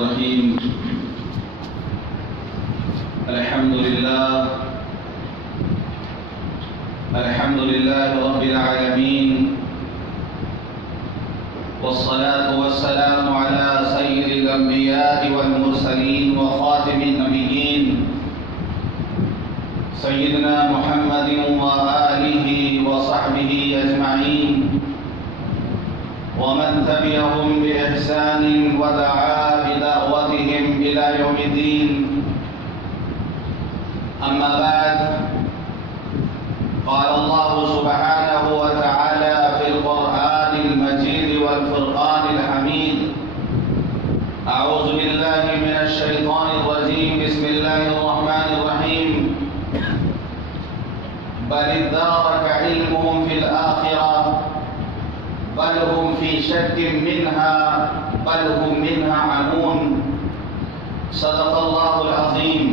الرحيم. الحمد لله رب العالمين، والصلاة والسلام على سيد الأنبياء والمرسلين وخاتم النبيين سيدنا محمد وآله وصحبه أجمعين، ومن تبعهم بإحسان ودعا بدعوتهم إلى يوم الدين. أما بعد، قال الله سبحانه وتعالى في القرآن المجيد والفرقان الحميد: أعوذ بالله من الشيطان الرجيم، بسم الله الرحمن الرحيم. بل ادارك علمهم في الآخرة بل هم في شك منها بل هم منها عمون. صدق اللہ العظیم.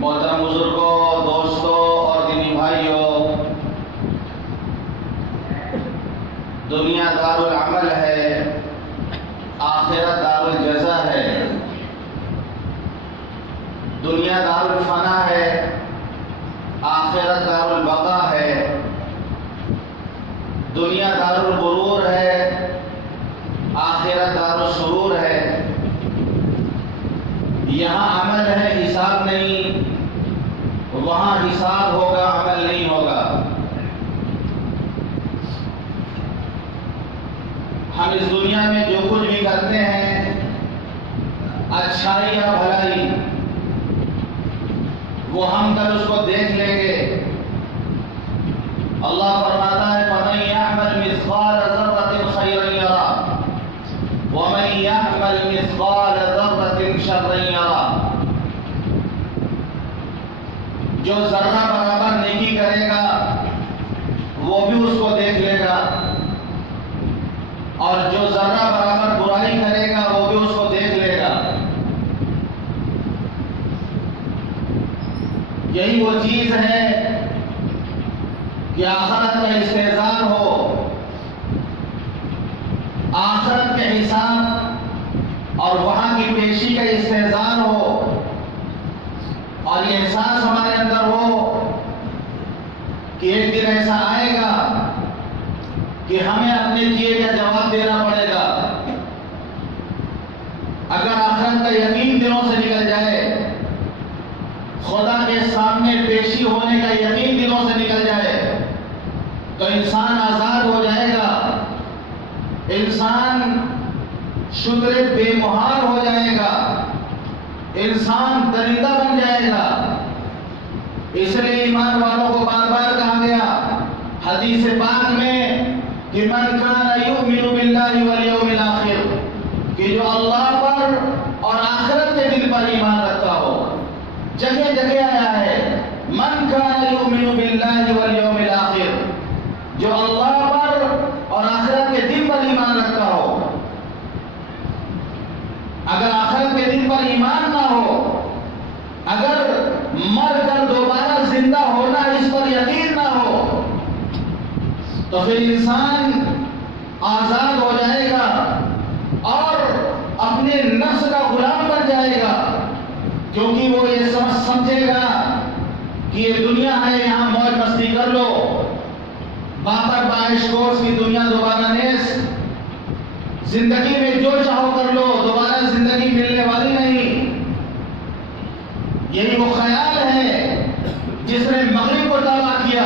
محترم بزرگوں، دوستوں اور دینی بھائیوں، دنیا دار العمل ہے، آخرت دار الجزا ہے. دنیا دار الفنا ہے، آخرت دار البقا ہے. دنیا دار الغرور ہے، آخرت دار السرور ہے. یہاں عمل ہے، حساب نہیں. وہاں حساب ہوگا، عمل نہیں ہوگا. ہم اس دنیا میں جو کچھ بھی کرتے ہیں، اچھائی یا بھلائی، وہ ہم کل اس کو دیکھ لیں گے. اللہ فرماتا ہے: فَمَن يَعْمَلْ مِثْقَالَ ذَرَّةٍ خَيْرًا يَرَهُ وَمَن يَعْمَلْ مِثْقَالَ ذَرَّةٍ شَرًّا يَرَهُ. جو ذرہ برابر نیکی کرے گا وہ بھی اس کو دیکھ لے گا، اور جو ذرہ برابر برائی کرے گا وہ بھی اس کو دیکھ لے گا. یہی وہ چیز ہے کہ آخرت کا استحضار ہو، آخرت کے حساب اور وہاں کی پیشی کا استحضار ہو، اور یہ احساس ہمارے اندر ہو کہ ایک دن ایسا آئے گا کہ ہمیں اپنے کیے کا جواب دینا پڑے گا. اگر آخرت کا یقین دلوں سے نکل جائے، خدا کے سامنے پیشی ہونے کا یقین دلوں سے نکل جائے، تو انسان آزاد ہو جائے گا. انسان شتر بے مہار ہو جائے گا، انسان درندہ بن جائے گا. اس لیے ایمان والوں کو بار بار کہا گیا حدیث پاک میں کہ من کان یؤمن باللہ والیوم الآخر، کہ جو اللہ پر اور آخرت کے دن پر ایمان رکھتا ہو. جگہ جگہ آیا ہے من کان یؤمن باللہ والیوم الآخر، جو اللہ پر اور آخرت کے دن پر ایمان رکھتا ہو. اگر آخرت کے دن پر ایمان نہ ہو، اگر مر کر دوبارہ زندہ ہونا اس پر یقین نہ ہو، تو پھر انسان آزاد ہو جائے گا اور اپنے نفس کا غلام بن جائے گا. کیونکہ وہ یہ سمجھے گا کہ یہ دنیا ہے، یہاں موج مستی کر لو، باپر باعش کوس کی دنیا دوبارہ نیس. زندگی میں جو چاہو کر لو، دوبارہ زندگی ملنے والی نہیں. یہی وہ خیال ہے جس نے مغرب کو تباہ کیا،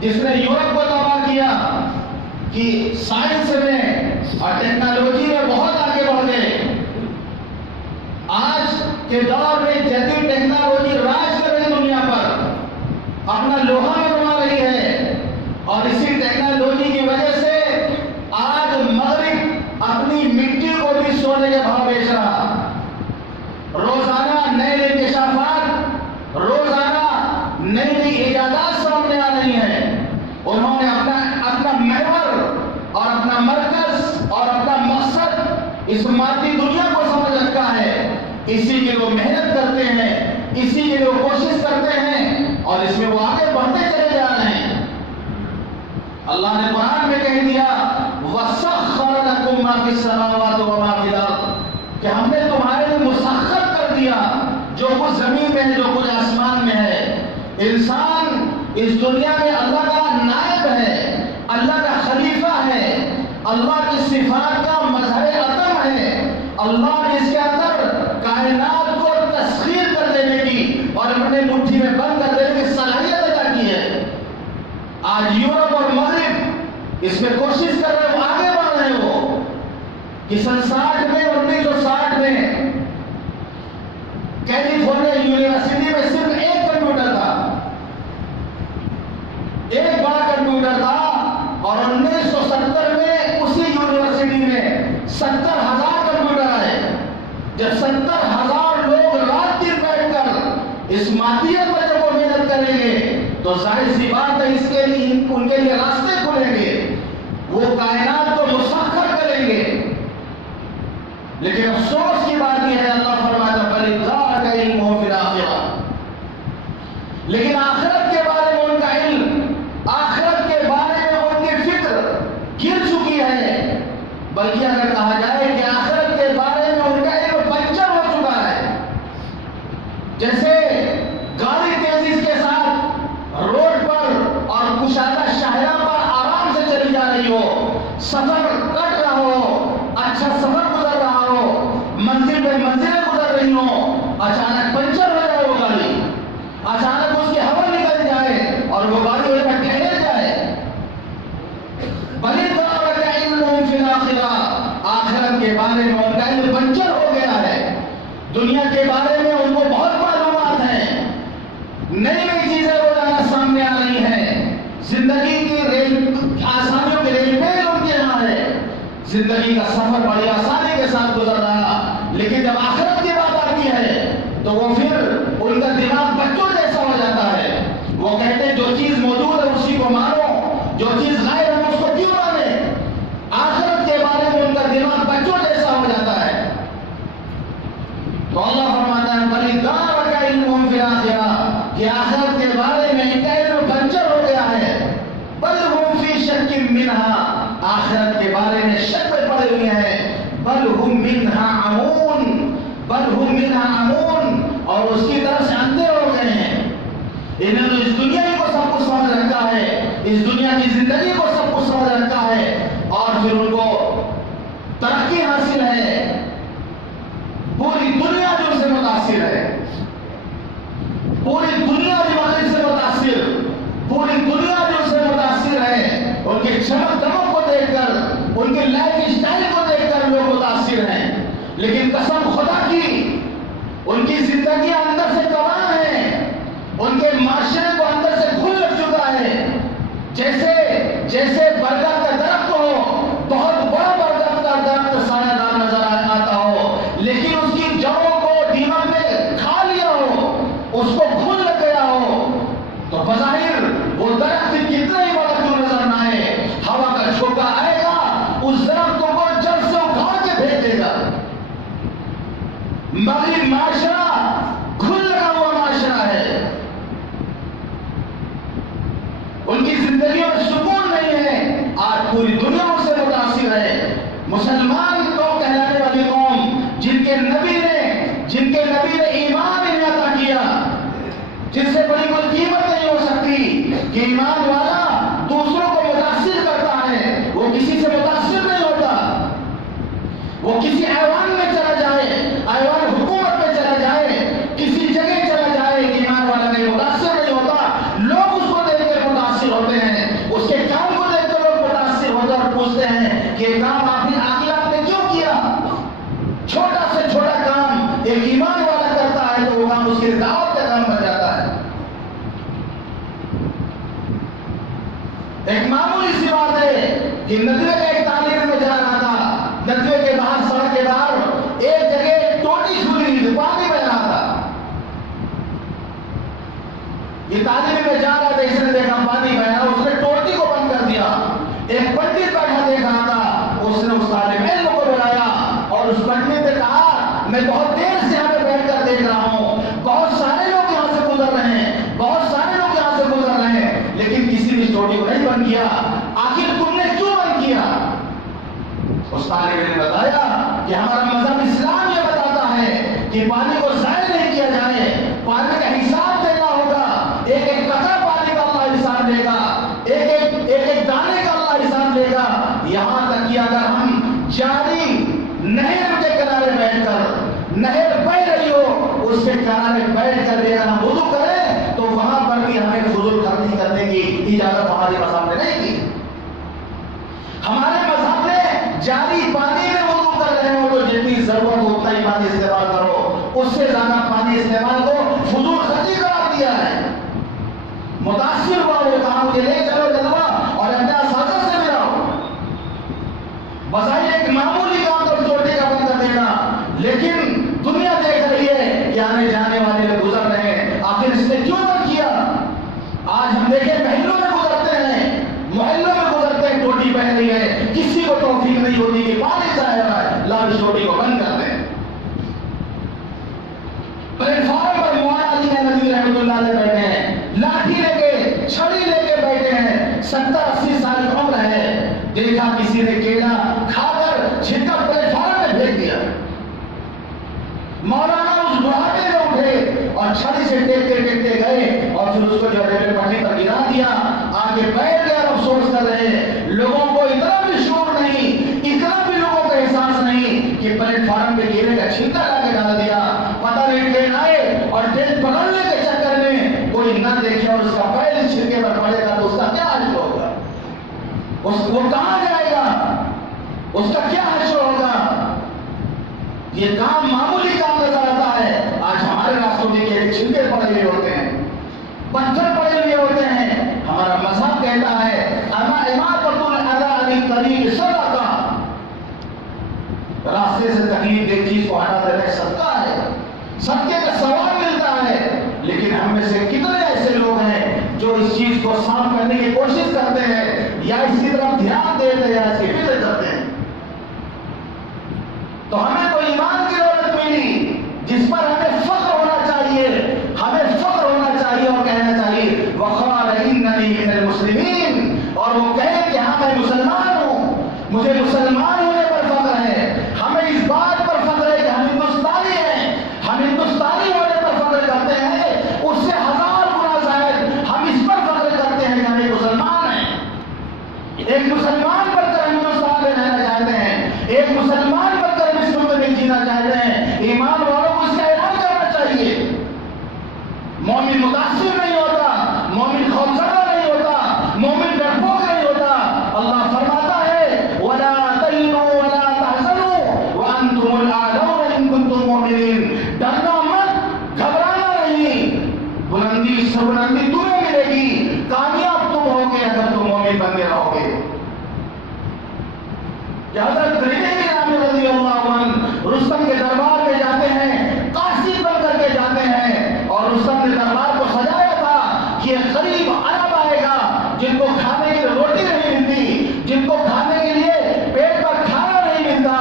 جس نے یورپ کو تباہ کیا، کہ سائنس میں اور ٹیکنالوجی میں بہت آگے بڑھ گئے. آج کے دور میں جدید ٹیکنالوجی راج کر رہی دنیا پر، اپنا لوہا بنوا رہی ہے، اور اسی ٹیکنالوجی کی وجہ سے آج مغرب اپنی مٹی کو بھی سونے کے بھاؤ بیچ رہا. روزانہ نئے نئے انکشافات، روزانہ نئی نئی ایجادات سامنے آ رہی ہیں. انہوں نے اپنا محور اور اپنا مرکز اور اپنا مقصد اس مادی دنیا کو سمجھ رکھا ہے. اسی کے لیے وہ محنت کرتے ہیں، اسی کے لیے وہ کوشش کرتے ہیں، اور اس میں وہ آگے بڑھتے چلے جا رہے ہیں. اللہ نے قرآن میں کہہ دیا وَسَخَّرَ لَكُم لکم ما فی السماوات و ما فی الارض، کہ ہم نے تمہارے لیے مسخر کر دیا جو کچھ زمین میں ہے، جو کچھ آسمان میں ہے۔ انسان اس دنیا میں اللہ کا نائب ہے، اللہ کا خلیفہ ہے، اللہ کی صفات کا مظہر عدم ہے۔ اللہ نے اس کے اندر کائنات کو تسخیر کر دینے کی اور اپنے مٹھی میں بند کر دینے کی صلاحیت ادا کی ہے۔ آج یورپ اور مغرب اس میں کوشش کر رہے ہیں، وہ آگے بڑھ رہے ہیں۔ وہ کہ سن 60 میں 1960 میں کیلیفورنیا یونیورسٹی میں صرف ایک کمپیوٹر تھا، ایک بڑا کمپیوٹر تھا، اور 1970 میں اسی یونیورسٹی میں 70,000 کمپیوٹر آئے۔ جب 70,000 لوگ رات دن بیٹھ کر اس مادیت پر جب وہ محنت کریں گے تو ظاہر سی بات ہے اس کے لیے ان کے لیے راستے کھلیں گے، وہ کائنات کو مسخر کریں گے۔ لیکن افسوس کی بات یہ ہے، اللہ فرماتا ہے بل ذاک علمہ فی الآخرہ، لیکن آخرت کے بارے میں ان کا علم، آخرت کے بارے میں ان کی فکر گر چکی ہے، بلکہ اگر کہا جائے کہ آخرت کے بارے میں ان کا علم پنچر ہو چکا ہے۔ جیسے گاڑی تیزی کے ساتھ روڈ پر اور کشادہ شاہراہ پر آرام سے چلی جا رہی ہو، سفر کٹ رہا ہو، اچھا سفر گزر رہا ہو، منزل پہ منزلیں گزر رہی ہوں، اچانک پنچر ہو جائے وہ گاڑی، اچانک اس کی ہوا نکل جائے اور وہ گاڑی وہیں پر ٹھہر جائے۔ بل ذاک علمہ فی الآخرہ، آخرت کے بارے میں ان کا علم پنچر ہو گیا ہے۔ دنیا کے بارے میں ان کو بہت معلومات ہیں، نئی نئی چیزیں روزانہ سامنے آ رہی ہیں، زندگی کی آسانیوں کے ریل میل ان کے یہاں ہے، زندگی کا سفر بڑی آسانی کے ساتھ گزر رہا، لیکن جب آخرت کی بات آتی ہے تو وہ پھر ان کا دماغ بچوں جیسا ہو جاتا ہے۔ وہ کہتے ہیں جو چیز موجود ہے اسی کو مانو، جو چیز غائب ہے اس کو کیوں مانے۔ آخرت کے بارے میں ان کا دماغ بچوں جیسا ہو جاتا ہے۔ تو اللہ فرماتا ہے بل ذاک علمہ فی الآخرہ، کہ آخرت کے بارے میں ان کا علم پنچر ہو گیا ہے۔ بل ہم فی شک منہا، آخرت کے بارے میں شک میں پڑے ہوئے ہیں۔ بل ہم منہا عمون، بل ہم منہا عمون، اور اس کی طرف سے اندھے ہو گئے ہیں۔ انہوں نے اس دنیا کو سب کچھ سمجھ رکھا ہے، اس دنیا کی زندگی کو سب کچھ سمجھ رکھا ہے، اور پھر ان کو ترقی حاصل ہے، پوری دنیا جو ان سے متاثر ہے، پوری دنیا مغرب سے متاثر، پوری دنیا جو ان سے متاثر ہے، ان کے چمک دمک کو دیکھ کر، ان کے لائف اسٹائل کو دیکھ کر لوگ متاثر ہیں۔ لیکن قسم خدا کی ان کی زندگی اندر سے تباہ ہے، ان کے معاشرے کو اندر سے گھل لگ چکا ہے۔ جیسے برگد کا درخت ہو، بہت بڑا برگد کا درخت سایہ دار نظر آتا ہو، لیکن اس کی جڑوں کو دیمک نے کھا لیا ہو، اس کو گھل لگ گیا ہو، تو بظاہر وہ درخت کتنا ہی بڑا کیوں نظر نہ آئے، ہوا کا جھونکا آئے گا اس درخت کو جڑ سے اکھاڑ کے پھینک دے گا۔ مغرب معاشرہ گھل لگا ہوا معاشرہ ہے، ان کی زندگیوں میں سکون نہیں ہے، آج پوری دنیا ان سے متاثر ہے۔ مسلمان قوم کہلانے والی قوم جن کے نبی نے ایمان انہیں عطا کیا، جس سے بڑی کوئی قیمت نہیں ہو سکتی کہ ایمان والا دوسروں کو متاثر کرتا ہے، وہ کسی سے متاثر نہیں ہوتا، وہ کسی ایوان میں چلا جائے، ایوان حکومت میں چلا جائے، کسی جگہ چلا جائے، ایمان والا نہیں متاثر نہیں ہوتا، لوگ اس کو دیکھ کر متاثر ہوتے ہیں، اس کے کام کو دیکھ کر لوگ متاثر ہوتے ہیں اور پوچھتے ہیں کہ یہ کام آپ نے کیوں کیا؟ چھوٹا سے چھوٹا کام ایک ایمان والا کرتا ہے تو وہ کام اس کی دعوت کا کام بن جاتا ہے۔ ایک معمولی سی بات ہے کہ ندوے کا ایک تعلیم میں جا رہا تھا، ندوے کے باہر سڑک کے باہر ایک جگہ ٹوٹی جھولی ہوئی تھی، پانی بہ رہا تھا، یہ تعلیم میں جا رہا تھا، اس نے دیکھا پانی بہ رہا، اس نے ٹوٹی کو بند کر دیا، ایک پنڈت بیٹھا دیکھ رہا تھا، اس نے اس طالب علم کو بلایا اور اس پنڈت نے کہا میں بہت دیر سے یہاں پہ بیٹھ کر دیکھ رہا ہوں، بہت سارے لوگ یہاں سے گزر رہے ہیں، بہت سارے لوگ یہاں سے گزر رہے ہیں، لیکن کسی نے اس ٹوٹی کو نہیں بند کیا، آخر تم نے کیوں بند کیا؟ اس طالب نے بتایا کہ ہمارا مذہب اسلام یہ بتاتا ہے کہ پانی کو ضائع نہیں کیا جائے، پانی کا حساب دینا ہوگا، ایک ایک قطرہ پانی کا اللہ حساب لے گا، ایک دانے کا اللہ حساب لے گا، یہاں تک کہ اگر ہم جاری نہر کے کنارے بیٹھ کر، نہر بہ رہی ہو اس کے کنارے بیٹھ کر اگر ہم وضو کریں تو وہاں پر بھی ہمیں فضول خرچی کرنے کی اجازت ہماری مذہب نے نہیں دی۔ ہمارے مذہب نے جاری پانی میں وضو کر رہے ہو تو جتنی ضرورت ہو اتنا ہی پانی استعمال کرو، اس سے زیادہ پانی استعمال کو فضول خرچی قرار دیا ہے۔ متاثر ہوا وہ کہا مجھے لے چلو جلوہ اور اپنے اساتذہ سے ملاؤ، بظاہر ایک معمولی کام تو چوٹی کا بند کر دینا، لیکن دنیا دیکھ رہی ہے کہ آنے جانے والے لوگ گزر رہے ہیں، آخر اس نے کیوں تک کیا؟ آج ہم دیکھیں محلوں میں گزرتے ہیں، محلوں میں گزرتے ہیں، ٹوٹی بہ رہی ہے، کسی کو توفیق نہیں ہوتی کہ پانی ضائع ہے، لاؤ اس ٹوٹی کو بند کر دیں۔ پلیٹ فارم پر مولانا علی ندوی رحمۃ اللہ علیہ بیٹھے ہیں، لاٹھی لے کے چھڑی لے کے بیٹھے ہیں، 70-80 سال کی عمر ہے، دیکھا کسی نے کیلا کھا کر چھلکا پلیٹ فارم میں پھینک دیا، مولانا اس بڑھاپے میں اٹھے اور چھڑی سے ٹیکتے گئے اور پھر اس کو جو ریلوے پٹری پر گرا دیا، آگے بیٹھ گئے اور افسوس کر رہے ہیں۔ لوگوں کو اتنا بھی شعور نہیں، اتنا بھی لوگوں کا احساس نہیں کہ پلیٹ فارم پہ کیلے کا چھلکا لا کے ڈال دیا، پتہ نہیں ٹرین آئے اور ٹرین پکڑنے کے چکر میں کوئی نہ دیکھے اور اس کا پیر چھلکے پر پڑے گا تو اس کا کیا حشر ہوگا؟ وہ کہاں جائے گا؟ اس کا کیا حشر ہوگا؟ یہ کام معمولی کام نظر آتا ہے، آج ہمارے راستوں کے چھلکے پڑے ہوئے ہوتے ہیں، پتھر پڑے ہوئے ہوتے ہیں۔ ہمارا مذہب کہتا ہے اماطۃ الاذی عن الطریق صدقہ، راستے سے تکلیف دہ چیز کو ہٹا دینا صدقہ ہے، صدقے کا ثواب ملتا ہے۔ لیکن ہم میں سے کتنے ایسے لوگ ہیں جو اس چیز کو صاف کرنے کی کوشش کرتے ہیں یا اس کی طرف دھیان دیتے ہیں یا اس کی فکر کرتے ہیں؟ تو ہمیں تو ایمان کی دولت ملی جس پر ہمیں فخر ہونا چاہیے، ہمیں فخر ہونا چاہیے اور کہنا چاہیے وقال اننی من المسلمین، اور وہ کہے کہ ہاں میں مسلمان ہوں، مجھے مسلمان ہونے پر فخر ہے، ہمیں اس بات پر فخر ہے کہ ہم ہندوستانی ہیں، ہم ہندوستانی ہونے پر فخر کرتے ہیں، اس سے 1000 گنا زائد ہم اس پر فخر کرتے ہیں کہ ہم ایک مسلمان ہیں، ایک مسلمان بن کر ہندوستان میں رہنا چاہتے ہیں، ایک مسلمان بن کر اس ملک میں جینا چاہتے ہیں۔ ایمان والوں کو اس کا اعلان کرنا چاہیے۔ مومن متاثر نہیں ہوتا، مومن خوفزدہ نہیں ہوتا، مومن ڈرپوک نہیں ہوتا۔ اللہ فرماتا ہے وَلَا تَهِنُوا وَلَا تَحْزَنُوا وَأَنْتُمُ الْأَعْلَوْنَ إِن كُنتُم مُّؤْمِنِينَ، ڈرنا مت، گھبرانا نہیں، بلندی سربلندی تمہیں ملے گی، کامیاب تم ہوگے اگر تم مومن بنے رہو گے۔ کہ حضرت رضی اللہ عنہ رستم کے دربار میں جاتے ہیں، قاصد بن کر کے جاتے ہیں، اور رستم نے دربار کو سجایا تھا کہ یہ غریب عرب آئے گا جن کو کھانے کے لیے روٹی نہیں ملتی، جن کو کھانے کے لیے پیٹ پر کھانا نہیں ملتا،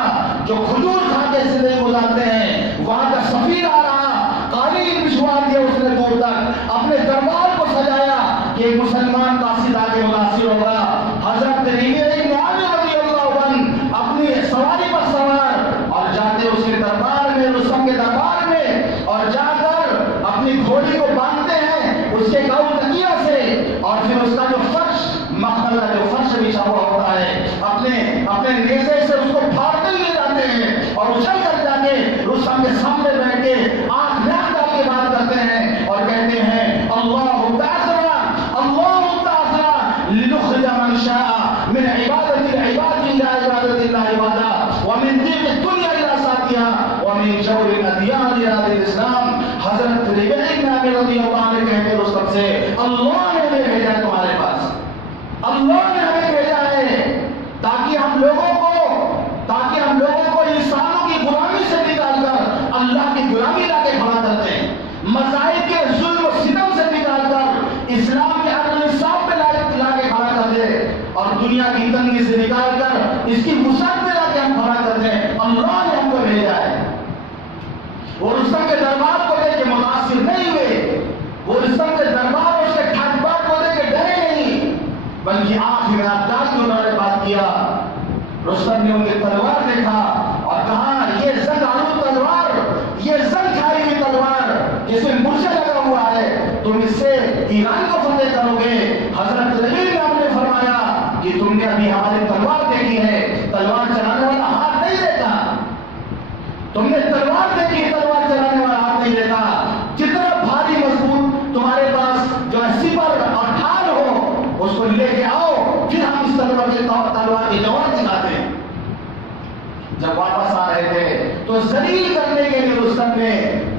جو کھجور کھا کے زندگی گزارتے ہیں، وہاں کا سفیر آ رہا، قالین بچھوا دیا اس نے دور تک، اپنے دربار کو سجایا کہ ایک مسلمان قاصد آگے متاثر ہوگا۔ حضرت اپنی سواری پر سوار اور جاتے اس کے دربار میں، رستم کے دربار میں، اور جا کر اپنی گھوڑی کو باندھتے ہیں اس کے گاؤں تکیا سے، اور پھر اس کا جو فرش مخمل کا جو فرش بچھا ہوا ہوتا ہے اپنے نیزے سے اس کو پھاڑتے ہوئے جاتے ہیں اور اچھل کر جا کے رستم کے سامنے بیٹھ کے آنکھ ناک ڈال کے بات کرتے ہیں اور کہتے ہیں اللہ تعالی اللہ تعالی لنخرج من شاء من عبادت العباد الى عبادت اللہ وحدہ ومن ضيق الدنيا الى ساتها ومن شور الاديان الى الاسلام۔ حضرت ربیع رضی اللہ عنہ کہتے ہیں رستم سے اللہ نے ہمیں بھیجا ہے تمہارے پاس، اللہ نے ہمیں بھیجا ہے تاکہ ہم لوگوں کو انسانوں کی غلامی سے نکال کر اللہ کی غلامی لا کے کھڑا کرتے ہیں، مذاہب کے ظلم و ستم سے نکال کر اسلام کے عدل انصاف پہ لا کے کھڑا کر دے، اور دنیا کی تنگی سے نکال کر اس کی وسعت پہ لا کے ہم کھڑا کرتے ہیں۔ اللہ نے ہم کو بھیجا ہے۔ وہ رستم کے دربار کو دیکھ کے متاثر نہیں ہوئے، وہ رستم کے دربار اور اس کے ٹھاٹ باٹ کو دیکھ کے ڈرے نہیں، بلکہ آنکھ میں آفتاب کی انہوں نے بات کیا رستم نے ان کی تلوار دیکھا اور کہا یہ زنگ آلود تلوار، یہ زنگ کھائی ہوئی تلوار جس میں مرچہ لگا ہوا ہے، تم اس سے ایران کو فتح کرو گے۔ حضرت ربیع نے ہم نے فرمایا کہ تم نے ابھی ہماری تلوار دیکھی ہے، تلوار چلانے والا ہاتھ نہیں دیکھا۔ تم نے تلوار دیکھی، تلوار چلانے والا ہاتھ نہیں دیکھا۔ جتنا بھاری مضبوط تمہارے پاس جو ہے سپر اور ڈھال ہو اس کو لے کے آؤ، پھر ہم اس تلوار کی جوان دکھاتے ہیں۔ جب واپس آ رہے تھے تو ذلیل کرنے کے لیے رستم نے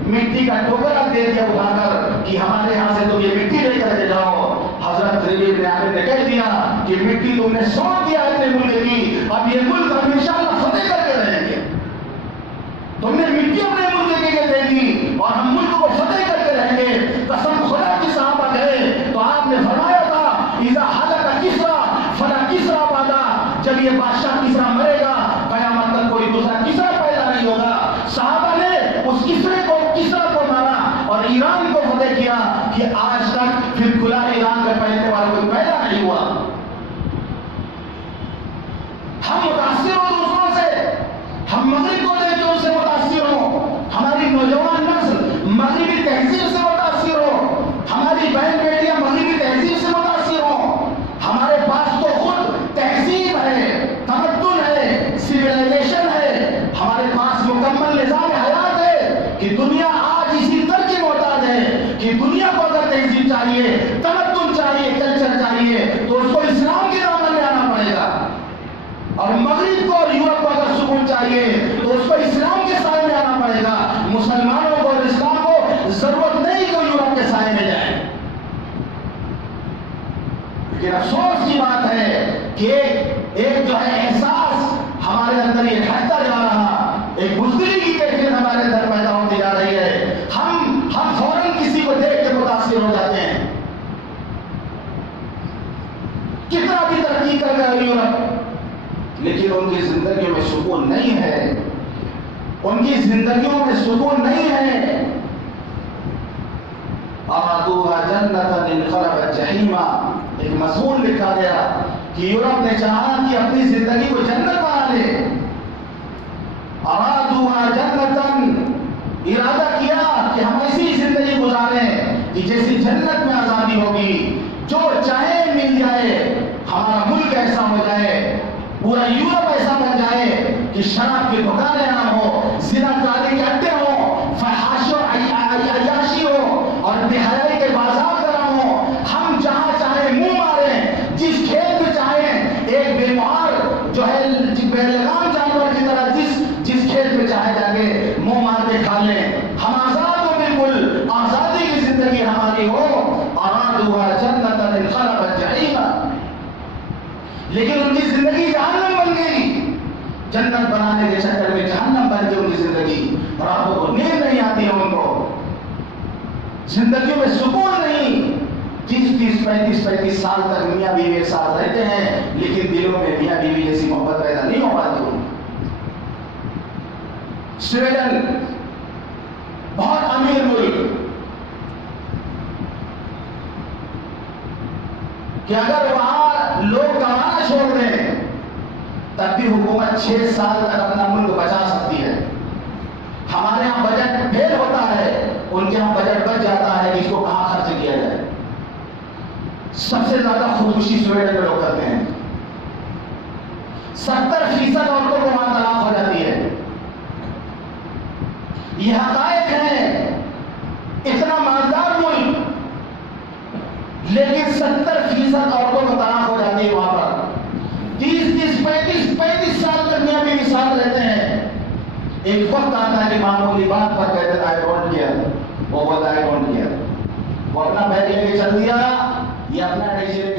مٹی کا ٹوکرا دے دیا اٹھا کر کہ ہمارے یہاں سے تم یہ مٹی لے کر کے جاؤ۔ حضرت ربیع نے آگے نے کہہ دیا کہ مٹی تم نے سونپ دیا اپنے ملک کی، اب یہ ملک ہم انشاءاللہ فتح کر کے رہیں گے۔ تم نے مٹی اپنے ملک کے لیے دے دی اور ہم ملک کو فتح کر کے رہیں گے۔ قسم خدا کی صحابہ گئے تو آپ نے فرمایا تھا اذا ہلک کسریٰ فلا کسریٰ بعدہ، جب یہ بادشاہ کسریٰ مرے گا قیامت تک کوئی دوسرا کسریٰ پیدا نہیں ہوگا۔ صحابہ نے اس کسریٰ کو مارا اور ایران کو فتح کیا کہ آج تک پھر کھلا ایران کا پہننے والا کوئی پیدا نہیں ہوا۔ ہم متاثر ہو دوسروں سے، ہم مغرب کو دیکھ کے ان سے متاثر ہو، ہماری نوجوان نسل مغربی تہذیب سے متاثر ہو، ہماری بہن بیٹیاں مغربی تہذیب سے متاثر ہو۔ ہمارے پاس تو خود تہذیب ہے، تمدن ہے، سویلائزیشن ہے، ہمارے پاس مکمل نظام حیات ہے کہ دنیا آج اسی طرح کی محتاج ہے کہ دنیا کو اگر تہذیب چاہیے، تمدن چاہیے، کلچر چاہیے تو اس کو اسلام کے دامن میں آنا پڑے گا، اور مغرب کو اور یورپ کو اگر سکون چاہیے تو اس کو اسلام کے سائے میں آنا پڑے گا۔ مسلمانوں کو اور اسلام کو ضرورت نہیں کہ یورپ کے سائے میں جائے۔ لیکن افسوس کی بات ہے کہ ایک جو ہے احساس ہمارے اندر یہ ڈھلتا جا رہا، ایک بزدلی کی کیفیت ہمارے اندر پیدا ہوتی جا رہی ہے۔ ہم فوراً کسی کو دیکھ کے متاثر ہو جاتے ہیں۔ کتنا بھی ترقی کر گیا یورپ، لیکن ان کی زندگیوں میں سکون نہیں ہے، ان کی زندگیوں میں سکون نہیں ہے۔ ارادوها جنتا انقلبت جحیما، ایک مضمون لکھا گیا کہ یورپ نے چاہا کہ اپنی زندگی کو جنت بنا لے۔ ارادوها جنتا، ارادہ کیا کہ ہم ایسی زندگی گزاریں کہ جیسی جنت میں آزادی ہوگی، جو چاہے مل جائے، ہمارا ملک ایسا ہو جائے، پورا یورپ ایسا بن جائے کہ شراب کی دکانیں نہ ہو، زنا کاری کے اڈے ہو، فحاشی اور عیاشی ہو اور بے حیائی کے بازار کرا ہو۔ ہم جہاں چاہیں منہ ماریں، جس کھیت میں چاہیں، ایک بیمار جو ہے بے لگام جانور کی طرح جس کھیت میں چاہے جا کے منہ مار کے کھا لیں۔ ہم آزاد ہو، بالکل آزادی کی زندگی ہماری ہو۔ ارادوها جنتا انقلبت جحیما، لیکن ان کی زندگی جہنم بن گئی۔ جنت بنانے کے چکر میں جہنم بن گئی ان کی زندگی، راتوں کو نیند نہیں آتی ہے، ان کو زندگیوں میں سکون نہیں۔ 30 35 سال تک میاں بیوی ایک ساتھ رہتے ہیں، لیکن دلوں میں میاں بیوی جیسی محبت پیدا نہیں ہو پاتی۔ سویڈن بہت امیر ملک کہ اگر وہاں لوگ کمانا چھوڑ دیں تب بھی حکومت 6 سال تک اپنا ملک بچا سکتی ہے۔ ہمارے ہاں بجٹ فیل ہوتا ہے، ان کے ہاں بجٹ بچ جاتا ہے کہ اس کو کہاں خرچ کیا جائے۔ سب سے زیادہ خودکشی سویڈن میں لوگ کرتے ہیں، 70% عورتوں کو وہاں طلاق ہو جاتی ہے۔ یہ حقائق ہیں، اتنا مالدار ملک لیکن 70% عورتوں کو طلاق ہو جاتی ہے وہاں پر۔ 30 35 سال تک میاں بیوی ساتھ رہتے ہیں، ایک وقت آتا ہے کہ معمولی بات پر کہتے ہیں آئی ڈونٹ کیئر، وہ بولتا ہے آئی ڈونٹ کیئر، وہ اپنا بیگ لے کے چل دیا، یہ اپنا ڈیسیجن